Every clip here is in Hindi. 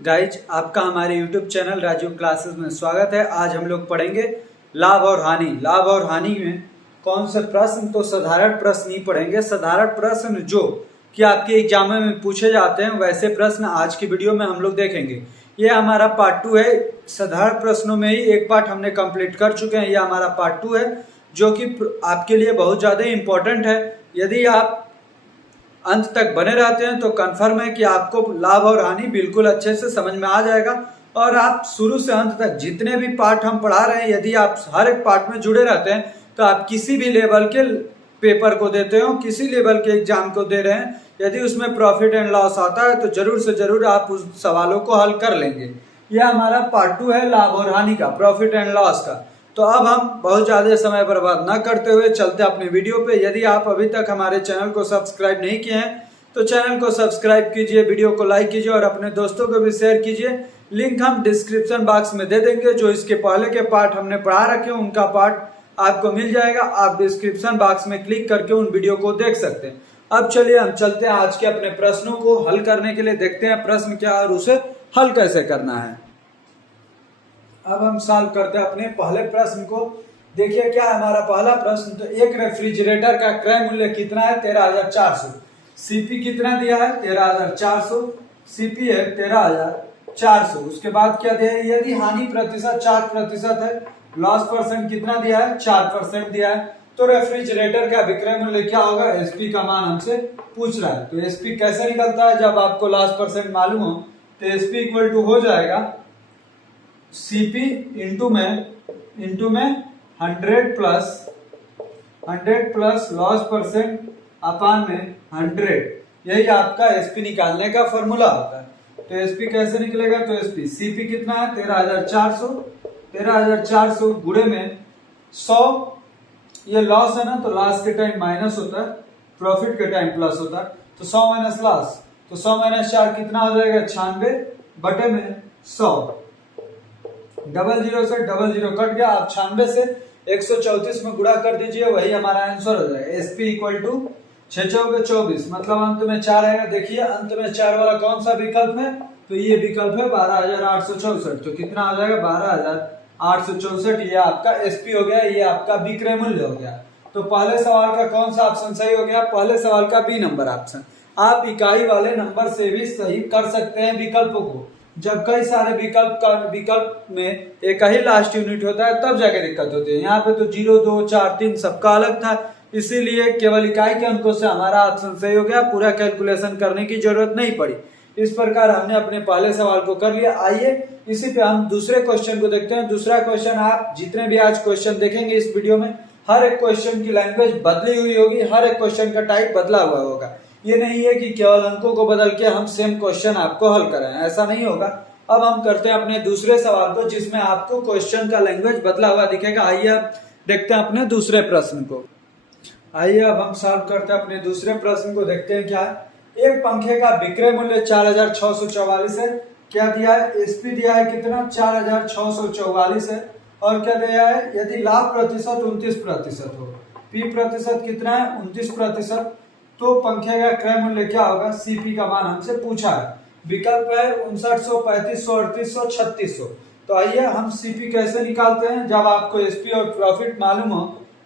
गाइज, आपका हमारे YouTube चैनल राजू क्लासेस में स्वागत है। आज हम लोग पढ़ेंगे लाभ और हानि। लाभ और हानि में कौन से प्रश्न, तो साधारण प्रश्न ही पढ़ेंगे। साधारण प्रश्न जो कि आपके एग्जाम में पूछे जाते हैं वैसे प्रश्न आज की वीडियो में हम लोग देखेंगे। ये हमारा पार्ट 2 है। साधारण प्रश्नों में ही एक पार्ट हमने कंप्लीट कर चुके हैं। ये हमारा पार्ट 2 है जो कि आपके लिए बहुत ज़्यादा इम्पोर्टेंट है। यदि आप अंत तक बने रहते हैं तो कंफर्म है कि आपको लाभ और हानि बिल्कुल अच्छे से समझ में आ जाएगा। और आप शुरू से अंत तक जितने भी पार्ट हम पढ़ा रहे हैं, यदि आप हर एक पार्ट में जुड़े रहते हैं तो आप किसी भी लेवल के पेपर को देते हो, किसी लेवल के एग्जाम को दे रहे हैं, यदि उसमें प्रॉफिट एंड लॉस आता है तो जरूर से जरूर आप उस सवालों को हल कर लेंगे। यह हमारा पार्ट 2 है लाभ और हानि का, प्रॉफिट एंड लॉस का। तो अब हम बहुत ज़्यादा समय बर्बाद ना करते हुए चलते अपने वीडियो पे। यदि आप अभी तक हमारे चैनल को सब्सक्राइब नहीं किए हैं तो चैनल को सब्सक्राइब कीजिए, वीडियो को लाइक कीजिए और अपने दोस्तों को भी शेयर कीजिए। लिंक हम डिस्क्रिप्शन बॉक्स में दे देंगे। जो इसके पहले के पार्ट हमने पढ़ा रखे हैं उनका पार्ट आपको मिल जाएगा। आप डिस्क्रिप्शन बॉक्स में क्लिक करके उन वीडियो को देख सकते हैं। अब चलिए हम चलते हैं आज के अपने प्रश्नों को हल करने के लिए। देखते हैं प्रश्न क्या और उसे हल कैसे करना है। अब हम सॉल्व करते हैं अपने पहले प्रश्न को। देखिए क्या है हमारा पहला प्रश्न। तो एक रेफ्रिजरेटर का क्रय मूल्य कितना है? 13,400। सीपी कितना दिया है? 13,400। सीपी है 13,400। उसके बाद क्या दिया है? यदि हानि प्रतिशत 4% है, लॉस परसेंट कितना दिया है? 4% दिया है। तो रेफ्रिजरेटर का विक्रय मूल्य क्या होगा? एसपी का मान हमसे पूछ रहा है। तो एसपी कैसे निकलता है? जब आपको लॉस परसेंट मालूम हो तो एसपी इक्वल टू हो जाएगा सीपी इंटू में 100 प्लस लॉस परसेंट अपान में 100। यही आपका एसपी निकालने का फॉर्मूला होता है। तो एसपी कैसे निकलेगा? तो एसपी सीपी कितना है? 13,400 गुणे में 100। ये लॉस है ना, तो लॉस के टाइम माइनस होता है, प्रॉफिट के टाइम प्लस होता है। तो 100 माइनस लॉस, तो 100 माइनस 4 कितना हो जाएगा? 96 बटे में 100। डबल जीरो से डबल जीरो कट गया। आप 96 से 134 में गुणा कर दीजिए, वही हमारा आंसर हो जाएगा। एसपी इक्वल टू 6×4 = 24, मतलब अंत में 4 आएगा। देखिए अंत में 4 वाला कौन सा विकल्प है? तो ये विकल्प है 12,864। तो कितना हो जाएगा? 12,864। ये आपका एसपी हो गया, ये आपका विक्रय मूल्य हो गया। तो पहले सवाल का कौन सा ऑप्शन सही हो गया? पहले सवाल का बी नंबर ऑप्शन। आप इकाई वाले नंबर से भी सही कर सकते हैं विकल्पों को। जब कई सारे विकल्प में एक ही लास्ट यूनिट होता है तब जाके दिक्कत होती है। यहाँ पे तो 0, 2, 4, 3 सबका अलग था, इसीलिए केवल इकाई के अंकों से हमारा ऑप्शन सही हो गया। पूरा कैलकुलेशन करने की जरूरत नहीं पड़ी। इस प्रकार हमने अपने पहले सवाल को कर लिया। आइए इसी पे हम दूसरे क्वेश्चन को देखते हैं। दूसरा क्वेश्चन, आप जितने भी आज क्वेश्चन देखेंगे इस वीडियो में, हर एक क्वेश्चन की लैंग्वेज बदली हुई होगी, हर एक क्वेश्चन का टाइप बदला हुआ होगा। ये नहीं है कि केवल अंकों को बदल के हम सेम क्वेश्चन आपको हल कराएं, ऐसा नहीं होगा। अब हम करते हैं अपने दूसरे सवाल को जिसमें आपको क्वेश्चन का लैंग्वेज बदला हुआ दिखेगा। आइए अब देखते हैं अपने दूसरे प्रश्न को। आइए अब हम सॉल्व करते हैं अपने दूसरे प्रश्न को। देखते हैं क्या है। एक पंखे का विक्रय मूल्य 4,644 है। क्या दिया है? एसपी दिया है कितना? 4,644 है। और क्या दिया है? यदि लाभ प्रतिशत 29% हो, पी प्रतिशत कितना है? 29%। तो पंखे का क्रय मूल्य क्या होगा? सीपी का मान हमसे पूछा है। विकल्प है 5900, 3500, 3800, 3600। तो आइए हम सीपी कैसे निकालते हैं। जब आपको एसपी और प्रॉफिट मालूम हो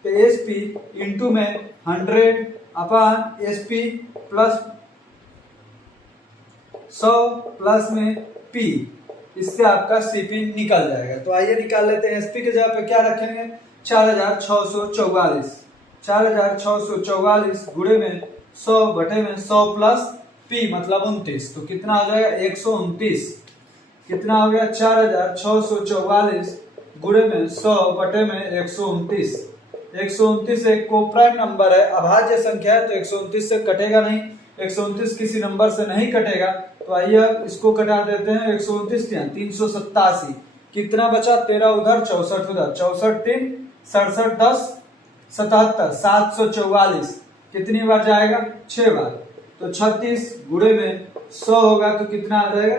तो एसपी इंटू में 100 अपान एसपी प्लस 100 प्लस में पी, इससे आपका सीपी निकल जाएगा। तो आइए निकाल लेते हैं। एसपी के जगह पे क्या रखेंगे? 4,644। 4,644 गुणे में 100 बटे में 100 प्लस पी मतलब 29। तो कितना हो जाएगा? 129। कितना हो गया? 4,644 गुणे में 100 बटे में 129। 129 एक कोप्राइम नंबर है, अभाज्य संख्या है, तो 129 से कटेगा नहीं। 129 किसी नंबर से नहीं कटेगा। तो आइए अब इसको कटा देते हैं। 129 387। कितना बचा? 13 उधर 64 उधर, 64 3 67 10 77 744। कितनी बार जाएगा? 6 बार। तो 36 गुणे में 100 होगा तो कितना आ जाएगा?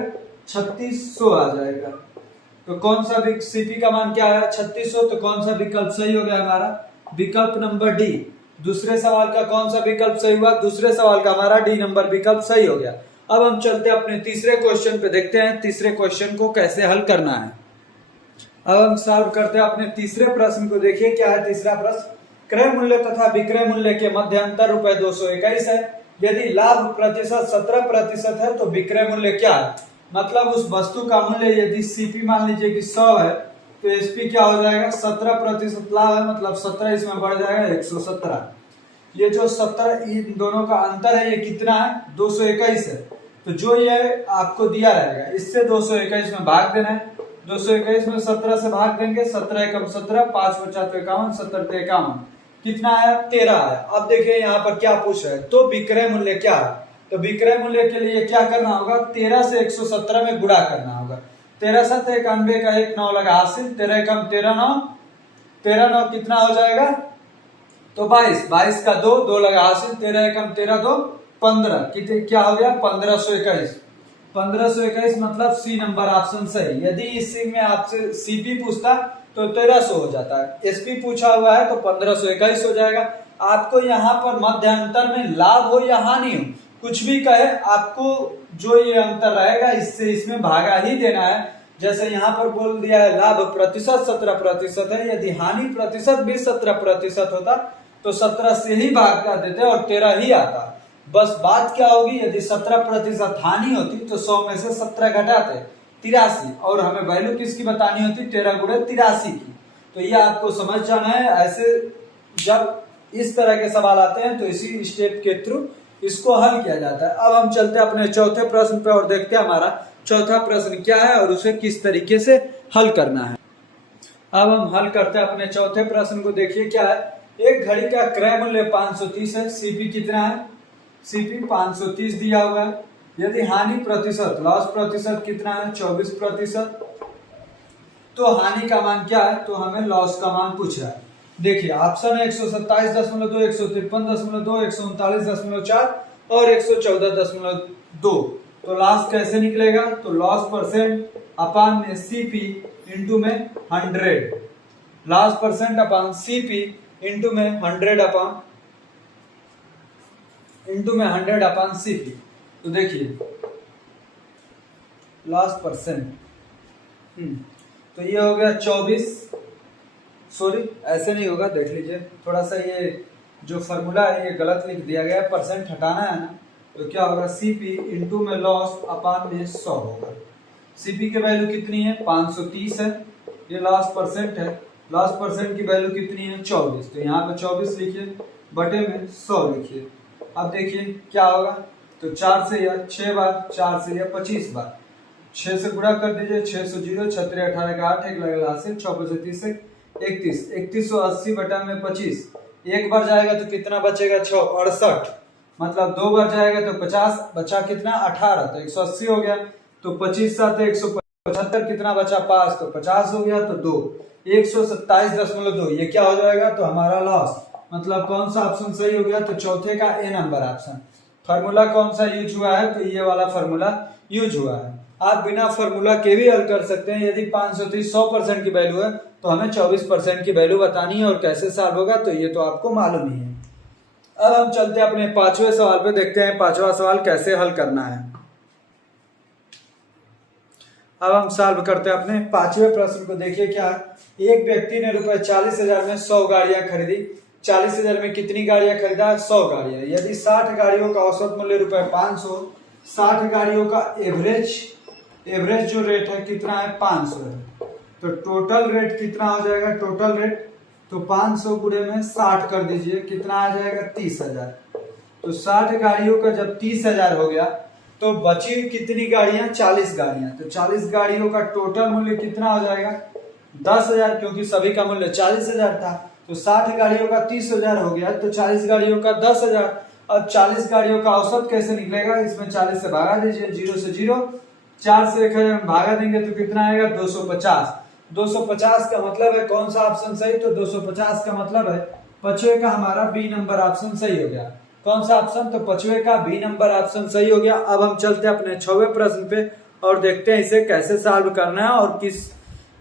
3600 आ जाएगा। तो कौन सा सीपी का मान क्या है? 3600। तो कौन सा विकल्प सही हो गया हमारा? विकल्प नंबर डी। दूसरे सवाल का कौन सा विकल्प सही हुआ? दूसरे सवाल का हमारा डी नंबर विकल्प सही हो गया। अब हम चलते हैं अपने तीसरे क्वेश्चन पे, देखते हैं तीसरे क्वेश्चन को कैसे हल करना है। अब हम सॉल्व करते हैं अपने तीसरे प्रश्न को। देखिए क्या है तीसरा प्रश्न। क्रय मूल्य तथा विक्रय मूल्य के मध्य अंतर ₹221 है। यदि लाभ प्रतिशत 17% है तो विक्रय मूल्य क्या है? मतलब उस वस्तु का मूल्य यदि सीपी मान लीजिए कि 100 है तो एसपी क्या हो जाएगा? 17% लाभ है, मतलब 17 इसमें बढ़ जाएगा 117। ये जो 17 इन दोनों का अंतर है ये कितना है? 221 है। तो जो ये आपको दिया रहेगा इससे 221 में भाग देना है। 221 में 17 से भाग देंगे, 17 एकम 17, 5 बचा तो 51, 17 तो 51, कितना आया? 13 आया। अब देखिए यहाँ पर क्या पूछ रहे हैं, तो विक्रय मूल्य क्या है? तो विक्रय मूल्य के लिए क्या करना होगा? 13 से 117 में गुणा करना होगा। 13 7 91 का 1 9 लगा हासिल, 13 एकम 13 9, 13 9 कितना हो जाएगा? तो 22, 22 का 2 2 लगा हासिल, 13 एकम 13 2 15, कितने क्या हो गया? 1521। 1521 मतलब सी नंबर ऑप्शन सही। यदि इसी में आपसे सीपी पूछता तो 1300 हो जाता है, एसपी पूछा हुआ है तो 1521 हो जाएगा। आपको यहाँ पर मध्यांतर में लाभ हो या हानि हो, कुछ भी कहे, आपको जो ये अंतर रहेगा इससे इसमें भागा ही देना है। जैसे यहाँ पर बोल दिया है लाभ प्रतिशत 17% है, यदि हानि प्रतिशत भी 17% होता तो 17 से ही भाग कर देते और 13 ही आता। बस बात क्या होगी, यदि 17% हानि होती तो 100 में से 17 घटाते 83, और हमें वैल्यू किसकी बतानी होती? 13 गुणे 83 की। तो ये आपको समझ जाना है। ऐसे जब इस तरह के सवाल आते हैं तो इसी स्टेप के थ्रू इसको हल किया जाता है। अब हम चलते हैं अपने चौथे प्रश्न पे और देखते हैं हमारा चौथा प्रश्न क्या है और उसे किस तरीके से हल करना है। अब हम हल करते हैं अपने चौथे प्रश्न को। देखिए क्या है, एक घड़ी का क्रय मूल्य 530 है, सीपी कितना है? सीपी 530 दिया हुआ है। यदि हानि प्रतिशत, लॉस प्रतिशत कितना है? 24%। तो हानि का मान क्या है? तो हमें लॉस का मान पूछ रहा है। देखिए ऑप्शन है 127.2, 153.2, 139.4 और 114.2। तो लॉस कैसे निकलेगा? तो लॉस परसेंट अपान में सीपी इंटू में 100, लॉस परसेंट अपान सीपी इंटू में 100 अपान सीपी। तो देखिए लॉस परसेंट, तो ये हो गया 24, सॉरी ऐसे नहीं होगा, देख लीजिए थोड़ा सा ये जो फॉर्मूला है ये गलत लिख दिया गया है, परसेंट हटाना है ना। तो क्या होगा? सीपी इंटू में लॉस अपान में 100 होगा। सीपी की वैल्यू कितनी है? 530 है। ये लॉस परसेंट है, लॉस परसेंट की वैल्यू कितनी है? 24। तो यहाँ पे 24 लिखिए, बटे में 100 लिखिए। अब देखिए क्या होगा, तो 4 से या 6 बार, 4 से या 25 बार, 6 से गुणा कर दीजिए, 6 से 0, 6 18 का 8, एक लगेगा से 6 से 30 से 31, 3180 बटा में 25, एक बार जाएगा तो कितना बचेगा? 6 68, मतलब 2 बार जाएगा तो 50, बचा कितना? 18, तो 180 हो गया। तो 25 साथ 175, कितना बचा? 5, तो 50 हो गया, तो 2, 127.2। ये क्या हो जाएगा? तो हमारा लॉस, मतलब कौन सा ऑप्शन सही हो गया? तो चौथे का ए नंबर ऑप्शन। फार्मूला कौन सा यूज हुआ है? तो ये वाला फार्मूला यूज हुआ है। आप बिना फार्मूला के भी हल कर सकते हैं। यदि 530 100% की वैल्यू है तो हमें 24% की वैल्यू बतानी है, और कैसे सॉल्व होगा तो ये तो आपको मालूम ही है। अब हम चलते हैं अपने पांचवें सवाल पे, देखते हैं पांचवा सवाल कैसे हल करना है। अब हम सॉल्व करते हैं अपने पांचवें प्रश्न को। देखिए क्या है, एक व्यक्ति ने ₹40,000 में 100 गाड़ियां खरीदी। 40,000 में कितनी गाड़ियां खरीदा? 100 गाड़ियां। यदि 60 गाड़ियों का औसत मूल्य ₹500, 60 गाड़ियों का एवरेज जो रेट है कितना है? 500 है। तो टोटल रेट कितना हो जाएगा? टोटल रेट तो 500 गुणे में 60 कर दीजिए, कितना आ जाएगा? 30,000। तो 60 गाड़ियों का जब 30,000 हो गया तो बची कितनी गाड़ियां? 40 गाड़ियां। तो 40 गाड़ियों का टोटल मूल्य कितना हो जाएगा? 10,000, क्योंकि सभी का मूल्य 40,000 था। तो 60 गाड़ियों का 30,000 हो गया, तो 40 गाड़ियों का 10,000। अब 40 गाड़ियों का औसत कैसे निकलेगा? इसमें 40 से भागा दीजिए, 0 से 0, 4 से 1000 भागा देंगे तो कितना आएगा? 250। 250 का मतलब है कौन सा ऑप्शन सही? तो 250 का मतलब है पचवे का हमारा बी नंबर ऑप्शन सही हो गया। कौन सा ऑप्शन? तो पचवे का बी नंबर ऑप्शन सही हो गया। अब हम चलते हैं अपने 6वें प्रश्न पे और देखते हैं इसे कैसे सॉल्व करना है और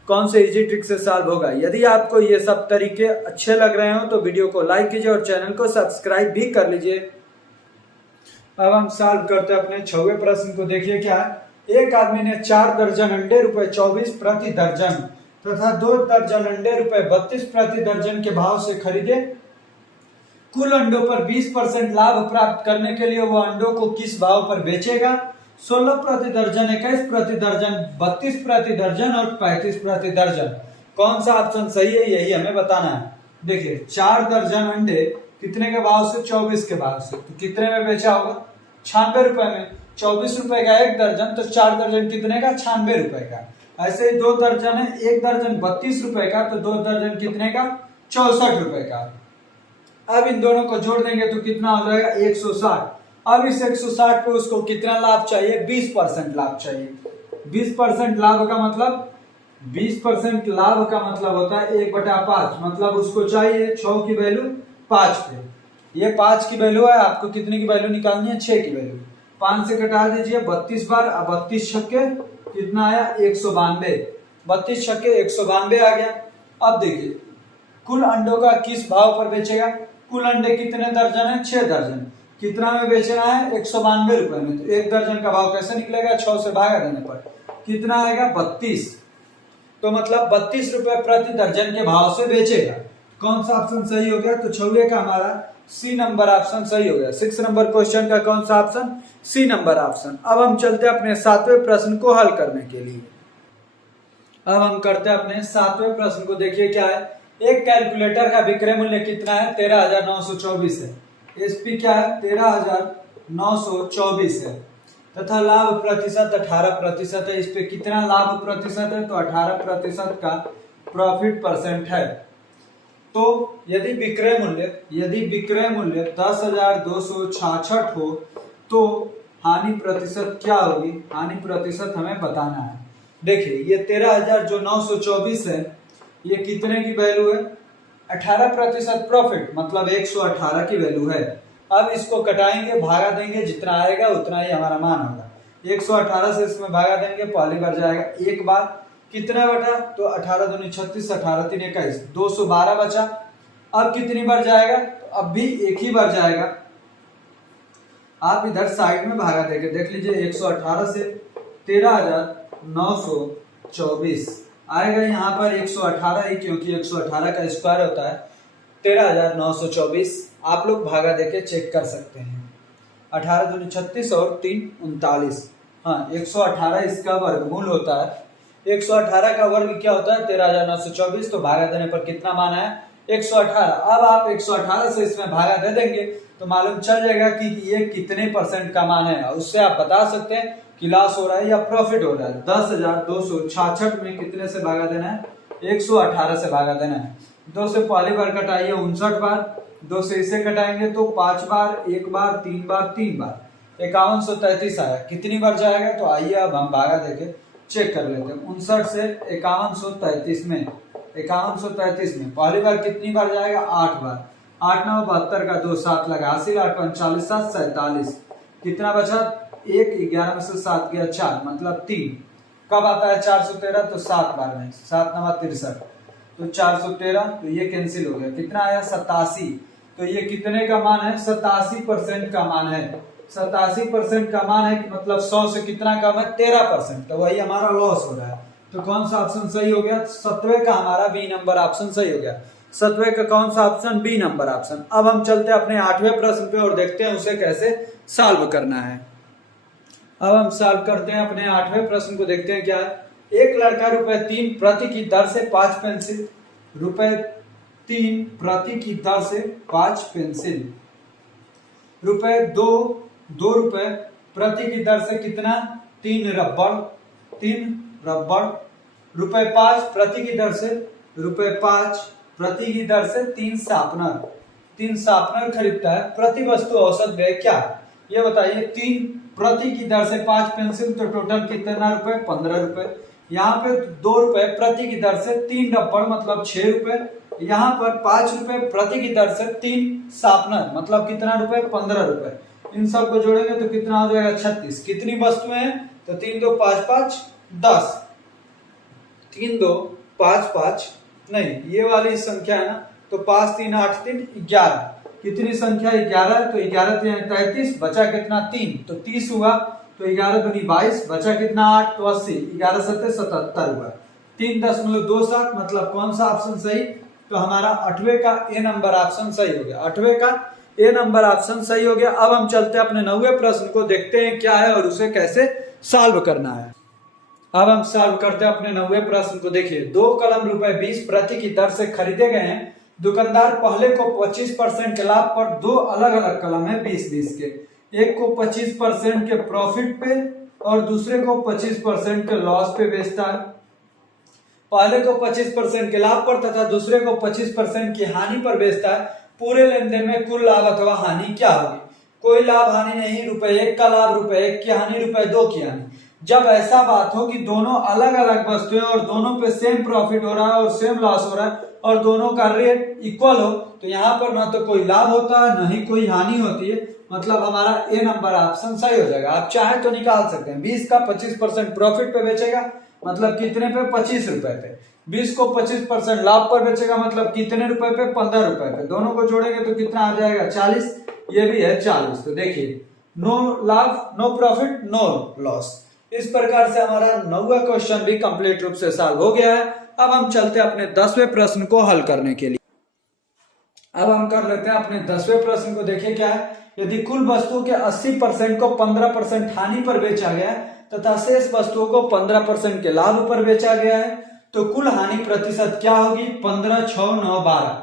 कौन से इजी ट्रिक से सॉल्व होगा। यदि आपको ये सब तरीके अच्छे लग रहे हो तो वीडियो को लाइक कीजिए और चैनल को सब्सक्राइब भी कर लीजिए। अब हम सॉल्व करते हैं अपने 6वें प्रश्न को। देखिए क्या है, एक आदमी ने 4 दर्जन अंडे रुपए 24 प्रति दर्जन तथा 2 दर्जन अंडे रुपए 32 प्रति दर्जन के भाव से खरीदे। कुल अंडों पर 20% लाभ प्राप्त करने के लिए वो अंडों को किस भाव पर बेचेगा? 16 प्रति दर्जन, 21 प्रति दर्जन, 32 प्रति दर्जन और 35 प्रति दर्जन। कौन सा ऑप्शन सही है, यही हमें बताना है। देखिए 4 दर्जन अंडे कितने के भाव से? 24 के भाव से। तो कितने में बेचा होगा? 96 रुपए में। 24 रुपए का एक दर्जन, तो 4 दर्जन कितने का? 96 रुपए का। ऐसे ही 2 दर्जन है, एक दर्जन 32 रुपए का, तो 2 दर्जन कितने का? 64 रुपए का। अब इन दोनों को जोड़ देंगे तो कितना हो जाएगा? 160। अब इस 160 पे उसको कितना लाभ चाहिए? 20% लाभ चाहिए। 20% लाभ का मतलब 20% लाभ का मतलब होता है 1/5, मतलब उसको चाहिए 6 की वैल्यू 5 पे। ये 5 की वैल्यू है, आपको कितने की वैल्यू निकालनी है? 6 की वैल्यू। 5 से घटा दीजिए 32 बार, 32 छक्के कितना आया? 192। 32 छक्के 192 आ गया। अब देखिए कुल अंडों का किस भाव पर बेचेगा? कुल अंडे कितने दर्जन है? 6 दर्जन। कितना में बेचना है? 192 रुपए में। तो एक दर्जन का भाव कैसे निकलेगा? 6 से भागा देने पर कितना आएगा? 32। तो मतलब 32 रुपए प्रति दर्जन के भाव से बेचेगा। कौन सा ऑप्शन सही हो गया? तो 6वें का हमारा सी नंबर ऑप्शन सही हो गया। 6 नंबर क्वेश्चन का कौन सा ऑप्शन? सी नंबर ऑप्शन। अब हम चलते हैं अपने 7वें प्रश्न को हल करने के लिए। अब हम करते हैं अपने 7वें प्रश्न को। देखिए क्या है, एक कैलकुलेटर का विक्रय मूल्य कितना है? 13,924 है। एसपी क्या है? 13,924 है तथा लाभ प्रतिशत 18% है। इस पे कितना लाभ प्रतिशत है? तो 18% का प्रॉफिट परसेंट है। तो यदि विक्रय मूल्य 10,266 हो तो हानि प्रतिशत क्या होगी? हानि प्रतिशत हमें बताना है। देखिए ये 13,924 है, ये कितने की वैल्यू है? 18% प्रॉफिट, मतलब 118 की वैल्यू है। अब इसको कटाएंगे, भागा देंगे, जितना आएगा उतना ही हमारा मान होगा। 118 से इसमें भागा देंगे, पहली बार जाएगा एक बार, कितना बटा? तो 18 दूनी 36, 18 3 21, 212 बचा। अब कितनी बार जाएगा? तो अब भी एक ही बार जाएगा। आप इधर साइड में भागा देके देख लीजिए, 118 से 13,924 आएगा। यहाँ पर 118 ही, क्योंकि 118 का स्क्वायर होता है 13,924। आप लोग भागा देके चेक कर सकते हैं। 18 दूनी 36 और 3 39। हाँ 118 इसका वर्गमूल होता है। 118 का वर्ग क्या होता है? 13,924। तो भागा देने पर कितना मान है? 118। अब आप 118 से इसमें भागा दे देंगे तो मालूम चल जाएगा कि ये कितने परसेंट का मान है। उससे आप बता सकते हैं कि लॉस हो रहा है या प्रॉफिट हो रहा है। 10,266 में कितने से भागा देना है? 118 से भागा देना है। 2 से पहली बार कटाइए 59 बार, 2 से इसे कटाएंगे तो 5 बार, 1 बार, 3 बार, 3 बार, 5133 आया। कितनी बार जाएगा? तो आइए अब हम भागा देके चेक कर लेते हैं। 59 से 5133 में, 5133 में पहली बार कितनी बार जाएगा? 8 बार। 8 9 72 का 2 7 लगा, हासिल 8 45 7 47। कितना बचा? 1 11 में से 7 गया 4, मतलब 3। कब आता है 413? तो 7 बार में, 7 9 63, तो 413। तो ये कैंसिल हो गया। कितना आया? 87। तो ये कितने का मान है? 87% का मान है। 87% का मान है, मतलब 100 से कितना कम है? 13%। तो वही हमारा लॉस हो रहा है। तो कौन सा ऑप्शन सही हो गया? 7वें का हमारा बी नंबर ऑप्शन सही हो गया। 7वें का कौन सा ऑप्शन? B number option. अब हम चलते हैं अपने 8वें प्रश्न पे और देखते हैं उसे कैसे सॉल्व करना है। अब हम सॉल्व करते हैं अपने 8वें प्रश्न को। देखते हैं क्या है। एक लड़का ₹3 प्रति की दर से 5 पेंसिल, ₹3 प्रति की दर से 5 पेंसिल, ₹2 रुपए प्रति की दर से कितना? 3 रबड़, ₹5 प्रति की दर से, ₹5 प्रति की दर से 3 शार्पनर खरीदता है। प्रति वस्तु औसत व्यय क्या है? ये बताइए। 3 प्रति की दर से 5 पेंसिल, तो टोटल कितना रुपए? 15 रुपए। यहाँ पे 2 रुपए प्रति की दर से 3 रबड़, मतलब 6 रुपए। यहाँ पर 5 रुपए प्रति की दर से 3 शार्पनर, मतलब कितना रुपए? 15 रुपए। इन सब को जोड़ेंगे तो कितना हो जाएगा? 36। कितनी वस्तुएं हैं? तो 3 2 5 5 10, 3 2 5 5 नहीं, ये वाली संख्या है ना, तो 5 3 8 3 11। कितनी संख्या 11, तो 11 33, बचा कितना 3, तो 30 हुआ। तो 11 दूनी 22, बचा कितना 8, तो 80, 11 सत्ते 77 हुआ। 3.27 मतलब कौन सा ऑप्शन सही? तो हमारा 8वें का ए नंबर ऑप्शन सही हो गया। 8वें का ए नंबर ऑप्शन सही हो गया। अब हम चलते हैं अपने 9वें प्रश्न को, देखते हैं क्या है और उसे कैसे सॉल्व करना है। अब हम सॉल्व करते हैं अपने 9वें प्रश्न को। देखिए, 2 कलम ₹20 प्रति की दर से खरीदे गए हैं। दुकानदार पहले को 25% के लाभ पर 2 अलग अलग कलम है 20-20 के, एक को 25% के प्रॉफिट पे और दूसरे को 25% के लॉस पे बेचता है। पहले को 25% के लाभ पर तथा दूसरे को 25% की हानि पर बेचता है। पूरे लेन देन में कुल लाभ अथवा हानि क्या होगी? कोई लाभ हानि नहीं, ₹1 का लाभ, ₹1 की हानि, ₹2 की हानि। जब ऐसा बात हो कि दोनों अलग अलग वस्तुएं और दोनों पे सेम प्रॉफिट हो रहा है और सेम लॉस हो रहा है और दोनों का रेट इक्वल हो, तो यहाँ पर ना तो कोई लाभ होता है ना ही कोई हानि होती है। मतलब हमारा ए नंबर ऑप्शन सही हो जाएगा। आप चाहे तो निकाल सकते हैं। 20 का 25% प्रॉफिट पे बेचेगा, मतलब कितने पे? 25 रुपए पे। 20 को 25% लाभ पर बेचेगा, मतलब कितने रुपए पे? 15 रुपए पे। दोनों को जोड़ेंगे तो कितना आ जाएगा? 40। ये भी है 40। तो देखिए, नो लाभ, नो प्रॉफिट, नो लॉस। इस प्रकार से हमारा 9वां क्वेश्चन भी कंप्लीट रूप से सॉल्व हो गया है। अब हम चलते हैं अपने 10वें प्रश्न को हल करने के लिए। अब हम कर लेते हैं अपने 10वें प्रश्न को। देखिए क्या है, यदि कुल वस्तुओं के 80% को 15% हानि पर बेचा गया तथा शेष वस्तुओं को 15% के लाभ पर बेचा गया है, तो कुल हानि प्रतिशत क्या होगी? 15, 6, 9, 12।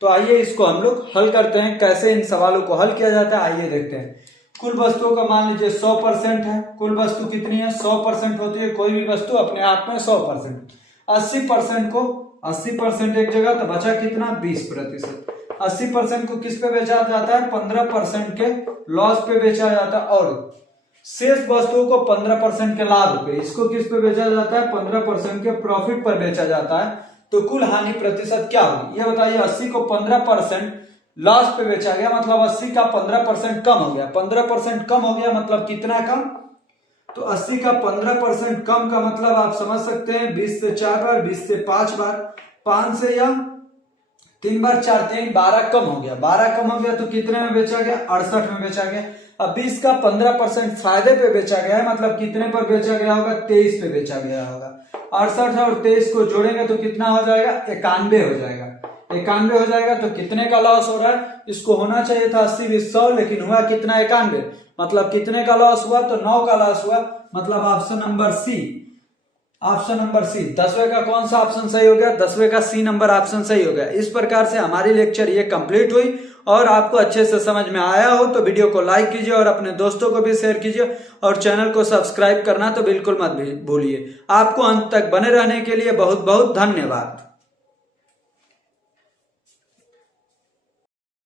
तो आइए इसको हम लोग हल करते हैं। कैसे इन सवालों को हल किया जाता है, आइए देखते हैं। कुल वस्तुओं का मान लीजिए 100% है। कुल वस्तु कितनी है? 100% होती है कोई भी वस्तु अपने आप में 100%। 80% को 80% एक जगह, तो बचा कितना? 20%। 80% को किस पे बेचा जाता है? 15% के लॉस पे बेचा जाता है। और शेष वस्तुओं को 15% के लाभ पे, इसको किस पे बेचा जाता है? 15% के प्रॉफिट पर बेचा जाता है। तो कुल हानि प्रतिशत क्या होगी ये बताइए। 80 को 15% लॉस पे बेचा गया, मतलब 80 का 15% कम हो गया। 15% कम हो गया मतलब कितना कम? तो 80 का 15% कम का मतलब आप समझ सकते हैं 20 से 4 बार, 20 से 5 बार, 5 से या 3 बार 4, 3, 12 कम हो गया। 12 कम हो गया तो कितने में बेचा गया? 68 में बेचा गया। अब 20 का 15% फायदे पे बेचा गया है, मतलब कितने पर बेचा गया होगा? 23 पे बेचा गया होगा। 68 और 23 को जोड़ेंगे तो कितना हो जाएगा? 91 हो जाएगा। 91 हो जाएगा तो कितने का लॉस हो रहा है? इसको होना चाहिए था 80, 20, 100, लेकिन हुआ कितना? 91। मतलब कितने का लॉस हुआ? तो 9 का लॉस हुआ। मतलब option number C, option number C. 10वें का कौन सा ऑप्शन सही हो गया? 10वें का सी नंबर ऑप्शन सही हो गया। इस प्रकार से हमारी लेक्चर ये कंप्लीट हुई और आपको अच्छे से समझ में आया हो तो वीडियो को लाइक कीजिए और अपने दोस्तों को भी शेयर कीजिए और चैनल को सब्सक्राइब करना तो बिल्कुल मत भूलिए। आपको अंत तक बने रहने के लिए बहुत बहुत धन्यवाद।